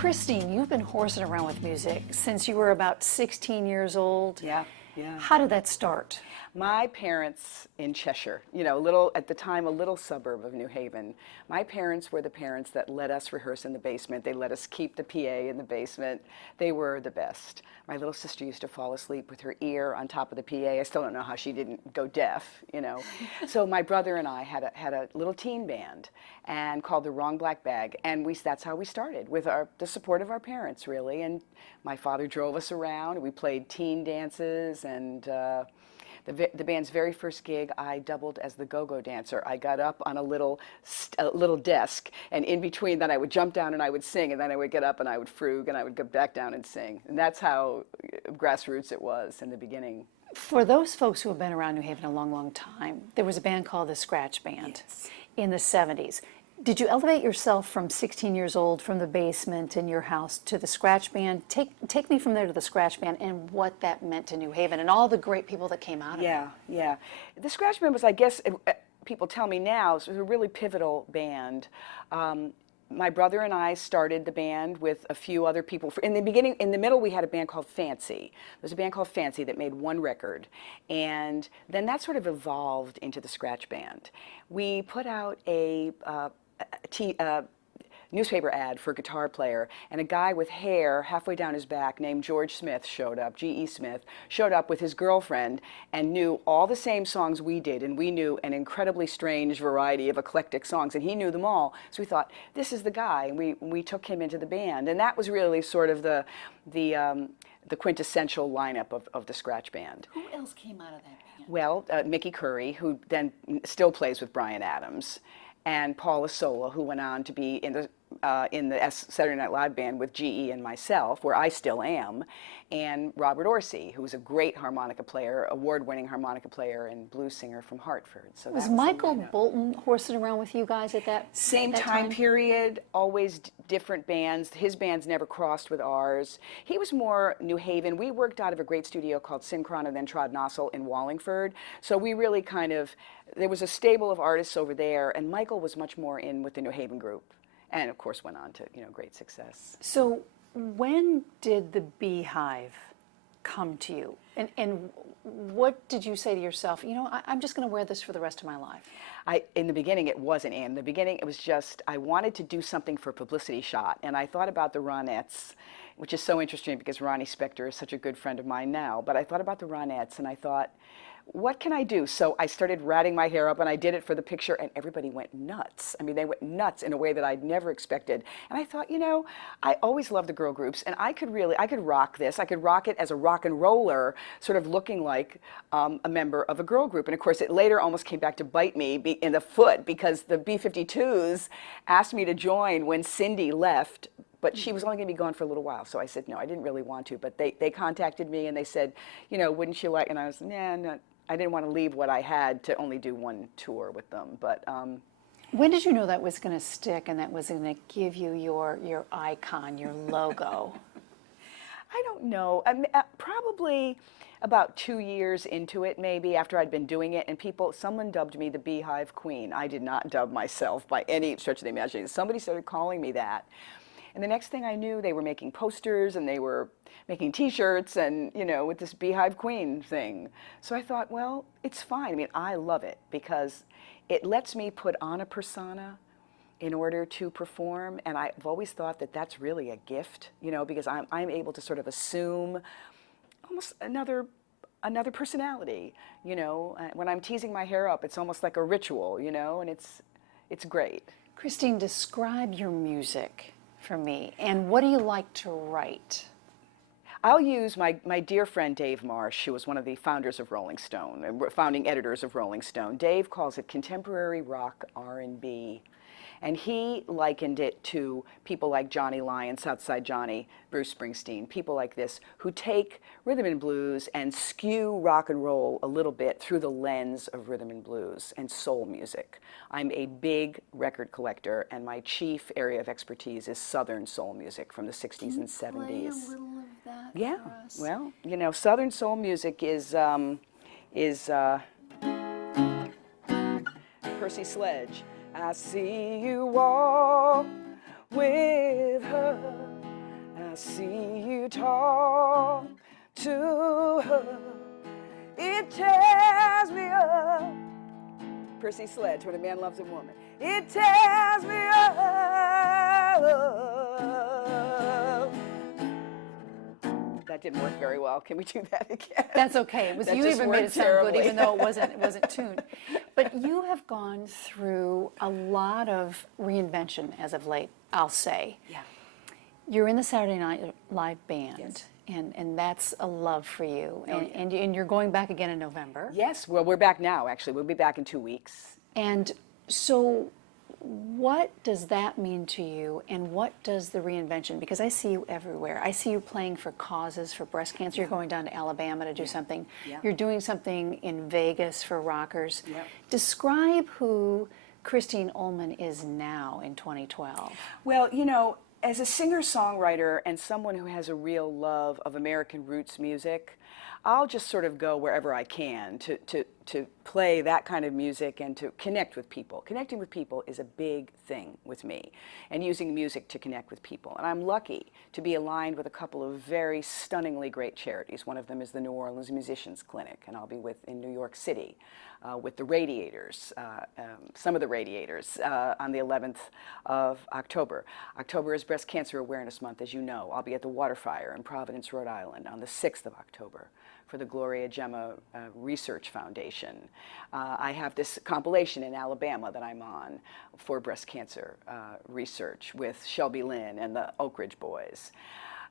Christine, you've been horsing around with music since you were about 16 years old. Yeah, yeah. How did that start? My parents in Cheshire, at the time, a little suburb of New Haven. My parents were the parents that let us rehearse in the basement. They let us keep the PA in the basement. They were the best. My little sister used to fall asleep with her ear on top of the PA. I still don't know how she didn't go deaf. So my brother and I had a little teen band and called the Wrong Black Bag, and that's how we started, with the support of our parents, really. And my father drove us around. We played teen dances, and the band's very first gig, I doubled as the go-go dancer. I got up on a little desk, and in between that I would jump down and I would sing, and then I would get up and I would frug, and I would go back down and sing. And that's how grassroots it was in the beginning. For those folks who have been around New Haven a long, long time, there was a band called the Scratch Band in the 70s. Did you elevate yourself from 16 years old, from the basement in your house, to the Scratch Band? Take me from there to the Scratch Band and what that meant to New Haven and all the great people that came out of it. Yeah. The Scratch Band was, I guess, people tell me now, it was a really pivotal band. My brother and I started the band with a few other people. In the beginning, in the middle, we had a band called Fancy. There's a band called Fancy that made one record, and then that sort of evolved into the Scratch Band. We put out a newspaper ad for a guitar player, and a guy with hair halfway down his back named George Smith showed up, G.E. Smith, showed up with his girlfriend and knew all the same songs we did, and we knew an incredibly strange variety of eclectic songs, and he knew them all. So we thought, this is the guy, and we took him into the band, and that was really sort of the quintessential lineup of the Scratch Band. Who else came out of that band? Well, Mickey Curry, who then still plays with Bryan Adams, and Paul Asola, who went on to be in the Saturday Night Live band with G.E. and myself, where I still am, and Robert Orsi, who was a great harmonica player, award-winning harmonica player and blues singer from Hartford. So was Michael Bolton horsing around with you guys at that same that time period? Always different bands. His bands never crossed with ours. He was more New Haven. We worked out of a great studio called Synchron and then Trod Nossel in Wallingford. So we really there was a stable of artists over there, and Michael was much more in with the New Haven group, and of course went on to great success. So when did the Beehive come to you, and what did you say to yourself? I'm just going to wear this for the rest of my life. In the beginning, it wasn't. In the beginning, it was just I wanted to do something for a publicity shot, and I thought about the Ronettes, which is so interesting because Ronnie Spector is such a good friend of mine now. But I thought about the Ronettes, and I thought, what can I do? So I started ratting my hair up, and I did it for the picture, and everybody went nuts. I mean, they went nuts in a way that I'd never expected. And I thought, I always loved the girl groups, and I could rock this. I could rock it as a rock and roller, sort of looking like a member of a girl group. And of course, it later almost came back to bite me in the foot, because the B-52s asked me to join when Cindy left, but she was only going to be gone for a little while. So I said, no, I didn't really want to. But they contacted me, and they said, wouldn't you like, and I was, nah, no. I didn't want to leave what I had to only do one tour with them. But when did you know that was going to stick and that was going to give you your icon, your logo? I don't know. I mean, probably about 2 years into it, maybe, after I'd been doing it, and someone dubbed me the Beehive Queen. I did not dub myself by any stretch of the imagination. Somebody started calling me that. And the next thing I knew, they were making posters, and they were making T-shirts, and, with this Beehive Queen thing. So I thought, well, it's fine. I mean, I love it because it lets me put on a persona in order to perform, and I've always thought that that's really a gift, because I'm able to sort of assume almost another personality, When I'm teasing my hair up, it's almost like a ritual, and it's great. Christine, describe your music for me, and what do you like to write? I'll use my dear friend Dave Marsh, who was one of the founders of Rolling Stone, founding editors of Rolling Stone. Dave calls it contemporary rock R&B. And he likened it to people like Johnny Lyon, Southside Johnny, Bruce Springsteen, people like this, who take rhythm and blues and skew rock and roll a little bit through the lens of rhythm and blues and soul music. I'm a big record collector, and my chief area of expertise is Southern soul music from the 60s and 70s. Play a little of that yeah, for us? Well, Southern soul music is Percy Sledge. I see you walk with her see you talk to her. It tears me up. Percy Sledge, When a Man Loves a Woman. It tears me up. That didn't work very well. Can we do that again? That's okay. It was That you just even made it worked sound terribly. good, even though it wasn't tuned. But you have gone through a lot of reinvention as of late, I'll say. Yeah. You're in the Saturday Night Live band, Yes. and that's a love for you. Oh, And you're going back again in November. Yes, well, we're back now, actually. We'll be back in 2 weeks. And so what does that mean to you, and what does the reinvention, because I see you everywhere. I see you playing for causes for breast cancer. You're going down to Alabama to do something. Yeah. You're doing something in Vegas for rockers. Yep. Describe who Christine Ohlman is now in 2012. Well, you know, as a singer-songwriter and someone who has a real love of American roots music, I'll just sort of go wherever I can to play that kind of music and to connect with people. Connecting with people is a big thing with me, and using music to connect with people. And I'm lucky to be aligned with a couple of very stunningly great charities. One of them is the New Orleans Musicians Clinic, and I'll be in New York City with the Radiators, some of the Radiators, on the 11th of October. October is Breast Cancer Awareness Month, as you know. I'll be at the Waterfire in Providence, Rhode Island on the 6th of October for the Gloria Gemma Research Foundation. I have this compilation in Alabama that I'm on for breast cancer research with Shelby Lynn and the Oak Ridge Boys.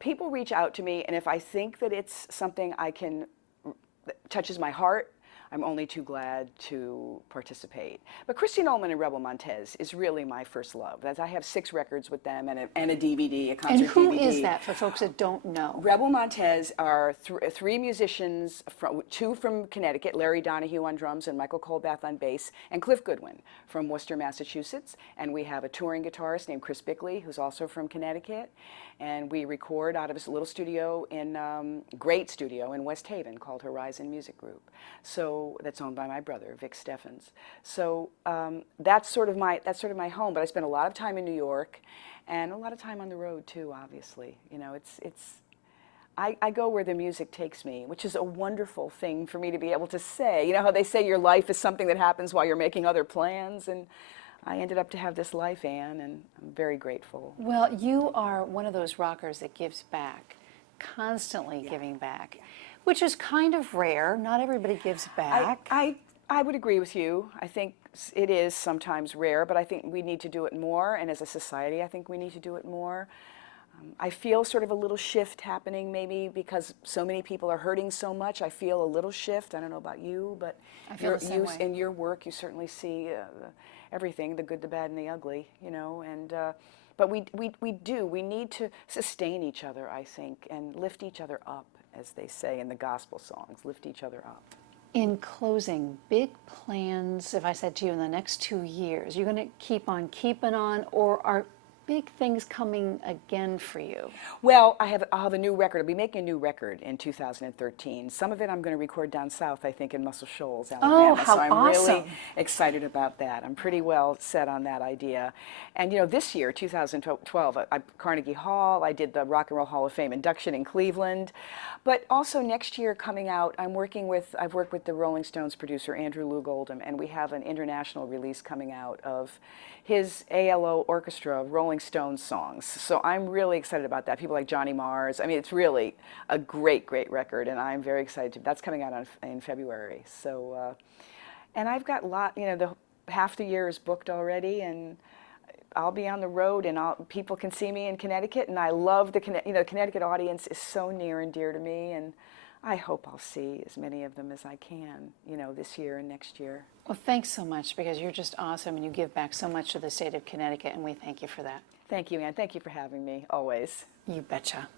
People reach out to me, and if I think that it's something that touches my heart, I'm only too glad to participate. But Christine Ohlman and Rebel Montez is really my first love. I have 6 records with them and a DVD, a concert DVD. And who is that for folks that don't know? Rebel Montez are 3 musicians, 2 from Connecticut, Larry Donahue on drums and Michael Colbath on bass, and Cliff Goodwin from Worcester, Massachusetts. And we have a touring guitarist named Chris Bickley, who's also from Connecticut. And we record out of his little studio great studio in West Haven called Horizon Music Group. So that's owned by my brother, Vic Steffens. So that's sort of my home. But I spend a lot of time in New York, and a lot of time on the road too. Obviously, you know, I go where the music takes me, which is a wonderful thing for me to be able to say. You know how they say your life is something that happens while you're making other plans, and I ended up to have this life, Anne, and I'm very grateful. Well, you are one of those rockers that gives back, constantly giving back, which is kind of rare. Not everybody gives back. I would agree with you. I think it is sometimes rare, but I think we need to do it more, and as a society, I think we need to do it more. I feel sort of a little shift happening, maybe because so many people are hurting so much. I feel a little shift. I don't know about you, but I feel the same way. In your work, you certainly see everything, the good, the bad, and the ugly, you know. And but we need to sustain each other, I think, and lift each other up, as they say in the gospel songs. Lift each other up. In closing, big plans, if I said to you in the next 2 years, you're going to keep on keeping on, or are big things coming again for you? Well, I'll have a new record. I'll be making a new record in 2013. Some of it I'm going to record down south, I think, in Muscle Shoals, Alabama. Oh, how so I'm awesome. really excited about that. I'm pretty well set on that idea. And, you know, this year, 2012, Carnegie Hall, I did the Rock and Roll Hall of Fame induction in Cleveland. But also next year coming out, I've worked with the Rolling Stones producer, Andrew Lou Goldham, and we have an international release coming out of his ALO orchestra of Rolling Stones songs. So I'm really excited about that. People like Johnny Marrs. I mean, it's really a great, great record, and I'm very excited. That's coming out in February. So, and I've got half the year is booked already, and I'll be on the road, and people can see me in Connecticut, and I love the Connecticut audience is so near and dear to me, and I hope I'll see as many of them as I can, this year and next year. Well, thanks so much, because you're just awesome, and you give back so much to the state of Connecticut, and we thank you for that. Thank you, Anne. Thank you for having me, always. You betcha.